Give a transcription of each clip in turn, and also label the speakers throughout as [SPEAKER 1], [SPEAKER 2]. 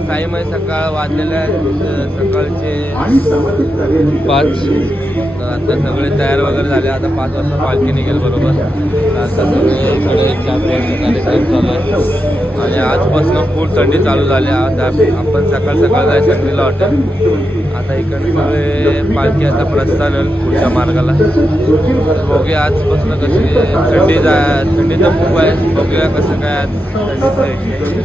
[SPEAKER 1] साईमय सकाळ वाजलेल्या आहेत, सकाळचे पाच तर आता सगळे तयार वगैरे झाले आता पाच वाजता पालखी निघेल बरोबर आता सगळे प्यायचा कार्यक्रम चालू आहे आणि आजपासून फुल थंडी चालू झाली आज आप- आपण सकाळ सकाळ जायचं शंकरीला हॉटेल आता इकडे सगळे पालखी आता प्रस्थान पुढच्या मार्गाला बघूया आजपासून कशी थंडी जा थंडी तर खूप आहे बघूया कसं काय आज आहे.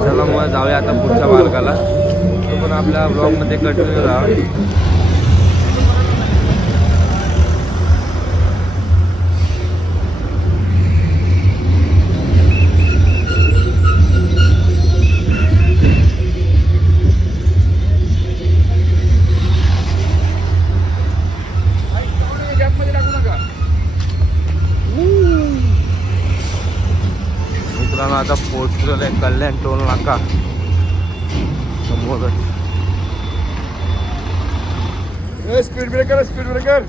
[SPEAKER 1] चला मग जाऊया आता पुढच्या मार्गाला. तो पण आपल्या ब्लॉगमध्ये कंटिन्यू राहा. आता पोहोचलेलं आहे कल्याण टोल नाका.
[SPEAKER 2] स्पीड ब्रेकर स्पीड ब्रेकर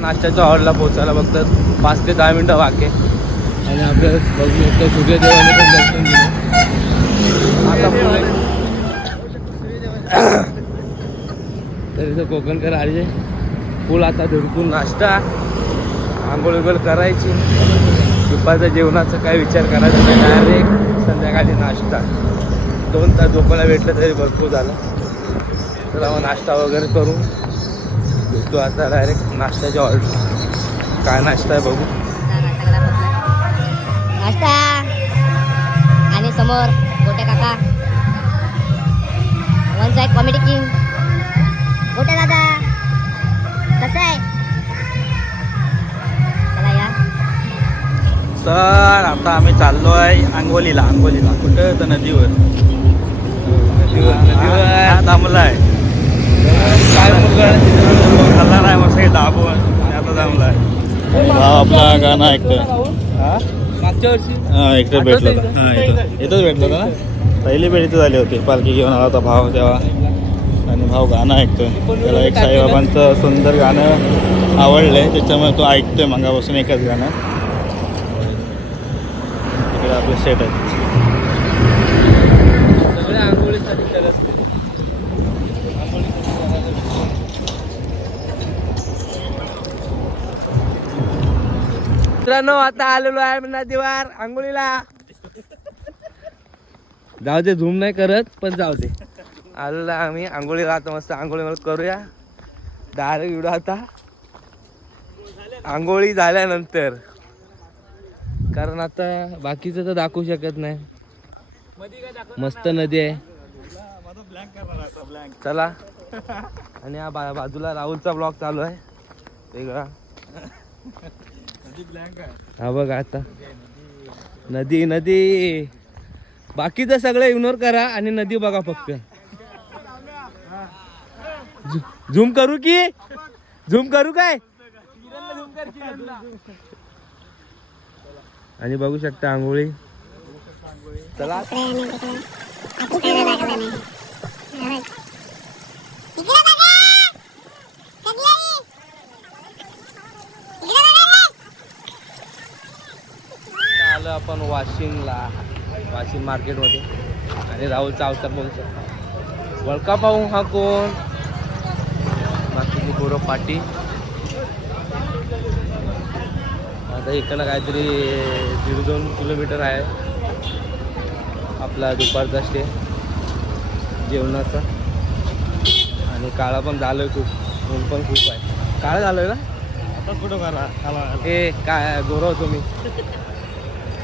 [SPEAKER 1] नाश्त्याच्या हॉलला पोहोचायला फक्त पाच ते दहा मिनटं बाकी. आहे. आणि आपल्याला बघू शकतो सूर्यदेवाने पण दर्शन दिलं आता तरी तर कोकणकर आले फुल आता धडकून नाश्ता आंघोळ बिंघोळ करायची. दुपारच्या जेवणाचा काय विचार करायचा नाही डायरेक्ट संध्याकाळी नाश्ता. दोन तास झोपायला भेटलं तरी भरपूर झालं. तर मग नाश्ता वगैरे करू भेटतो आता डायरेक्ट नाश्त्याची ऑर्डर काय नाश्ता आहे बघू.
[SPEAKER 3] नाश्ता. आणि समोर मोठ्या काका. साईड कॉमेडी किंग गोटे दादा कसं आहे
[SPEAKER 4] तर आता आम्ही चाललो आहे आंगोलीला आंगोलीला कुठं तर नदीवर
[SPEAKER 1] नदीवर
[SPEAKER 4] हा थांबला आहे
[SPEAKER 1] काय
[SPEAKER 4] खाल्ला नाही दाबून आता थांबला आहे आपला गाणं ऐकतोय
[SPEAKER 1] मागच्या वर्षी
[SPEAKER 4] हा भेटलो
[SPEAKER 1] का?
[SPEAKER 4] होता हा इथं इथंच भेटलो होता ना पहिली भेट इथं झाली होती पालखी घेऊन आला होता भाव तेव्हा आणि भाव गाणं ऐकतोय. त्याला एक साईबाबांचं सुंदर गाणं आवडलंय. त्याच्यामुळे तो ऐकतोय मगापासून एकच गाणं. इकडे आपले सेट आहेत.
[SPEAKER 1] मित्रांनो आता आलेलो आहे नदीवर आंघोळीला. जाऊ दे झूम नाही करत पण जाऊ दे. आलेलो आम्ही. आंघोळीला आता मस्त. आंघोळी मला करूया. डायरेक्ट व्हिडिओ आता. आंघोळी झाल्यानंतर. कारण आता बाकीचं तर दाखवू शकत नाही. मस्त नदी आहे. चला. आणि या बा बाजूला राहुलचा ब्लॉग चालू आहे. वेगळा. हा बघा आता. नदी नदी. बाकीचं सगळं इग्नोर करा आणि नदी बघा फक्त. झूम करू की? झूम करू काय? आणि बघू शकता आंघोळी. चला. आलो आपण वाशिमला. वाशिम मार्केटमध्ये. आणि राहुलचा अवतार बोलू शकतो. वळका पाहू हा कोण? बाकीची गोरव पाटी आता इकडनं काहीतरी दीड दोन किलोमीटर आहे. आपला दुपारचा स्टे जेवणाचा. आणि काळा पण झालोय खूप. ऊन पण खूप आहे. काळा झालोय ना?
[SPEAKER 4] आता कुठं करा
[SPEAKER 1] ए काय गोरव तुम्ही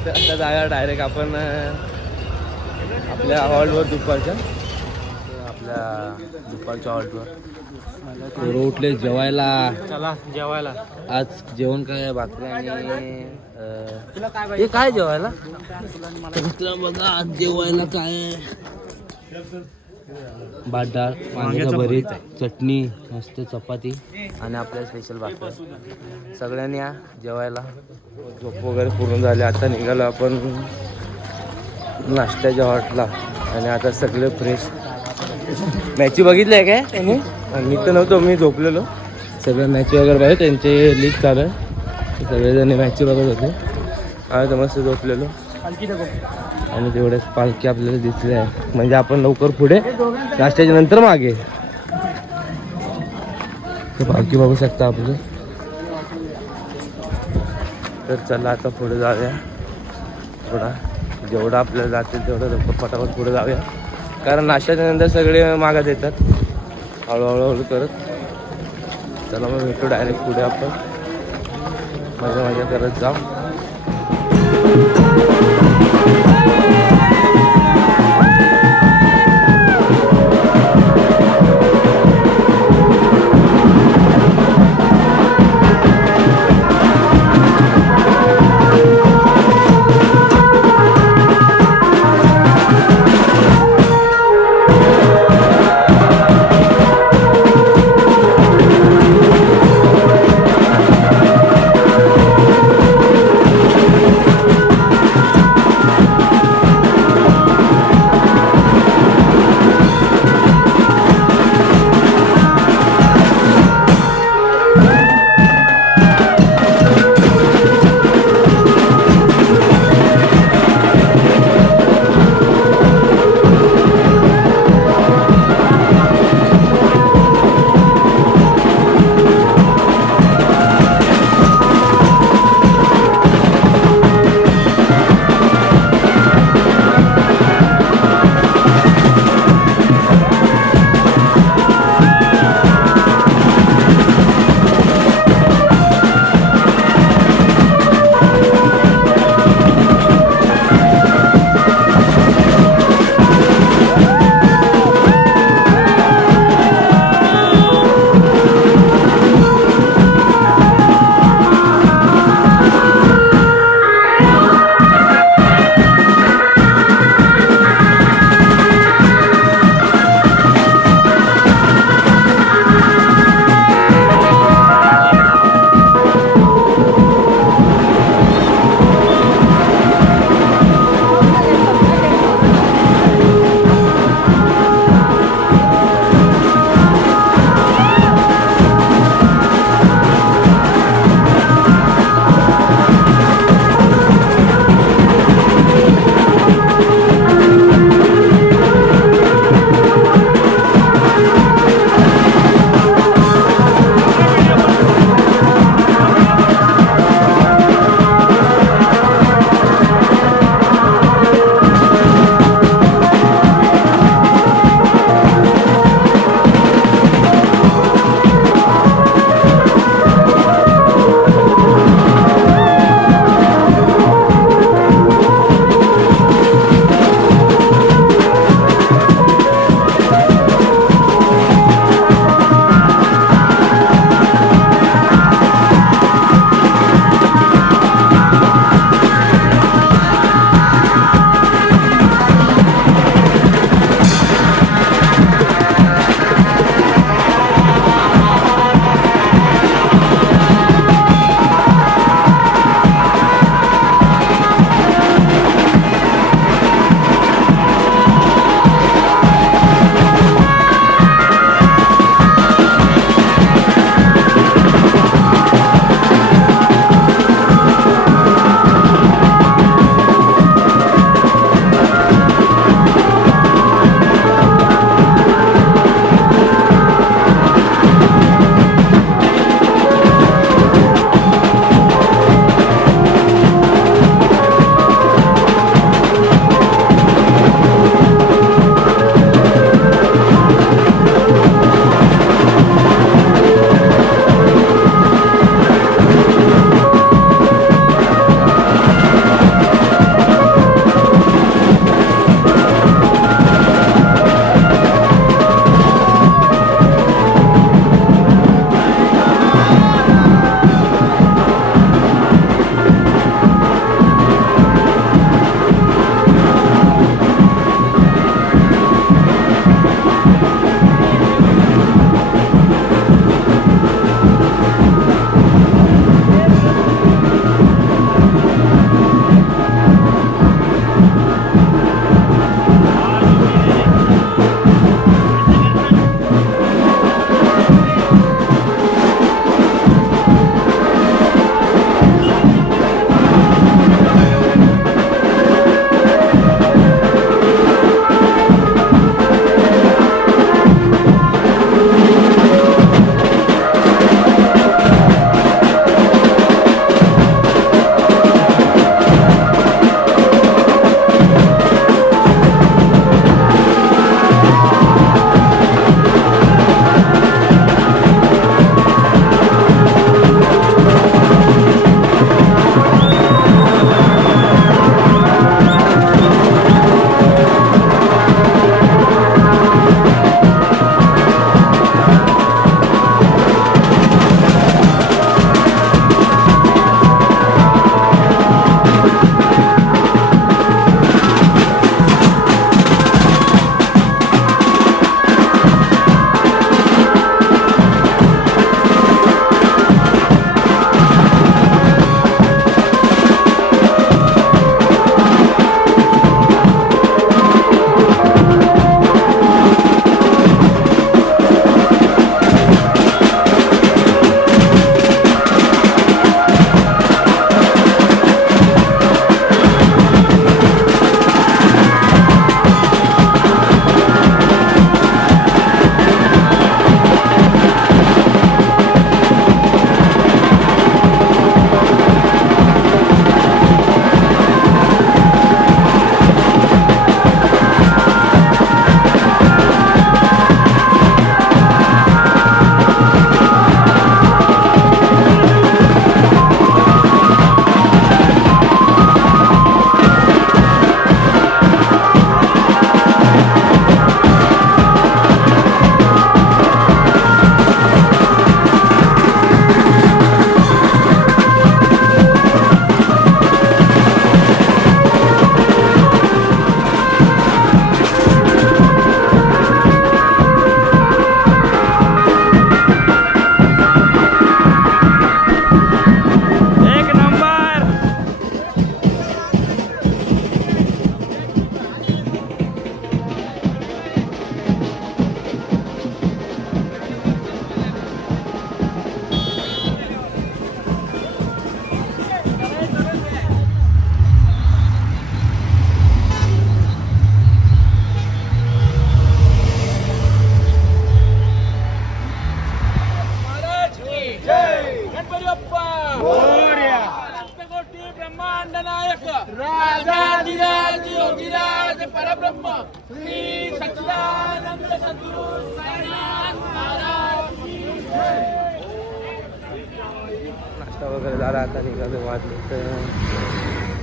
[SPEAKER 1] तर आता जाऊया डायरेक्ट आपण आपल्या हॉलवर दुपारच्या. दुपारच्या गोरव उठले जेवायला.
[SPEAKER 4] चला जेवायला.
[SPEAKER 1] आज जेवण काय? भाकरी आणि हे काय जेवायला? बघा आज जेवायला काय? भात डाळ वांग्याचं भरीत चटणी मस्त चपाती. आणि आपल्या स्पेशल भाकर. सगळ्यांनी या जेवायला. झोप वगैरे पूर्ण झाले आता निघालो आपण नाश्त्याच्या हॉटला. आणि आता सगळे फ्रेश मॅची बघितली आहे काय त्यांनी मी तर नव्हतो मी झोपलेलो. सगळं मॅच वगैरे बघा त्यांचे लीग चालू आहे सगळेजण मॅच बघत होते. तर मस्त झोपलेलो. आणि तेवढ्याच पालखी आपल्याला दिसली आहे. म्हणजे आपण लवकर पुढे नाश्त्याच्या नंतर मागे. पालखी बघू शकता आपली. तर चला आता पुढे जाऊया. थोडा जेवढं आपल्याला जातील तेवढं लवकर पटापट पुढे जाऊया. कारण नाश्त्याच्या नंतर सगळे मागत येतात. हळूहळू हळू करत. चला मग भेटू डायरेक्ट पुढे आपण. मजा मजा करत जाऊ.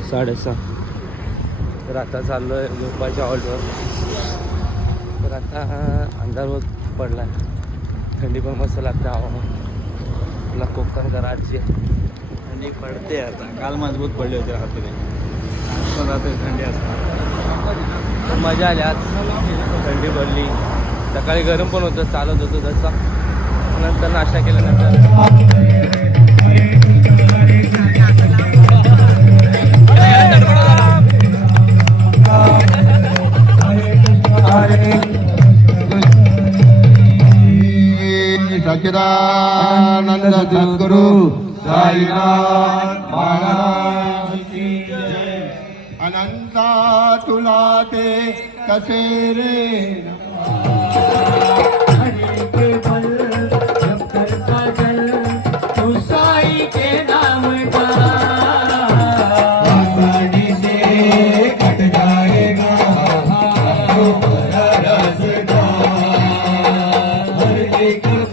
[SPEAKER 1] साडेसहा. तर आता चाललो आहे मुंबईच्या हॉलवर तर आता अंधार होत पडला थंडी पण मस्त लागते हवामान. आपला कोकण राज्य.
[SPEAKER 4] थंडी पडते आता. काल मजबूत पडली होती रात्री. आज पण रात्री थंडी असणार.
[SPEAKER 1] मजा आली आज. थंडी पडली. सकाळी गरम पण होतं चालत होतं तसा. नंतर नाश्ता केल्यानंतर
[SPEAKER 2] सचिदानंद सद्गुरु साईनाथ महाराज की जय. अनंता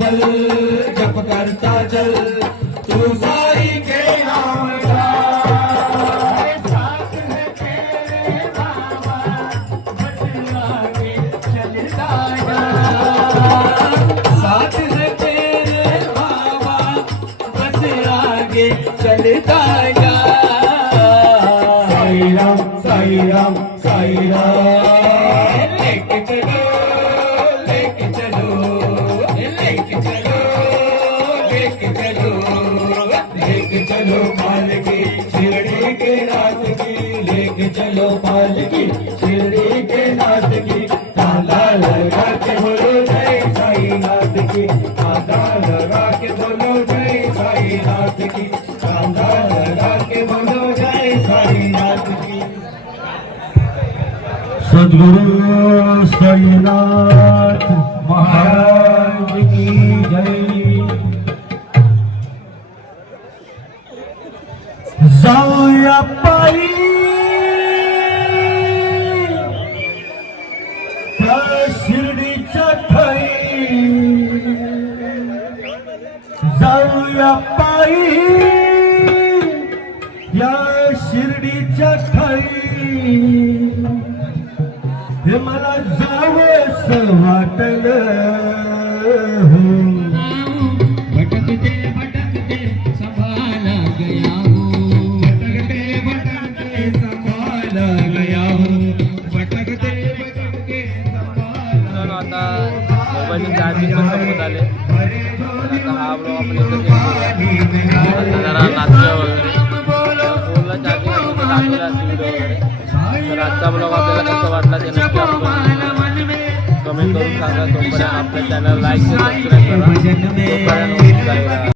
[SPEAKER 2] एक जप करता चल साईनाथ महाराज की जय। जाऊया पायी। त्या शिर्डीच्या ठाई जाऊया पायी। या शिर्डीच्या ठाई हे मला
[SPEAKER 1] வாட்டல আমাদের চ্যানেল লাইক সাবস্ক্রাইব করা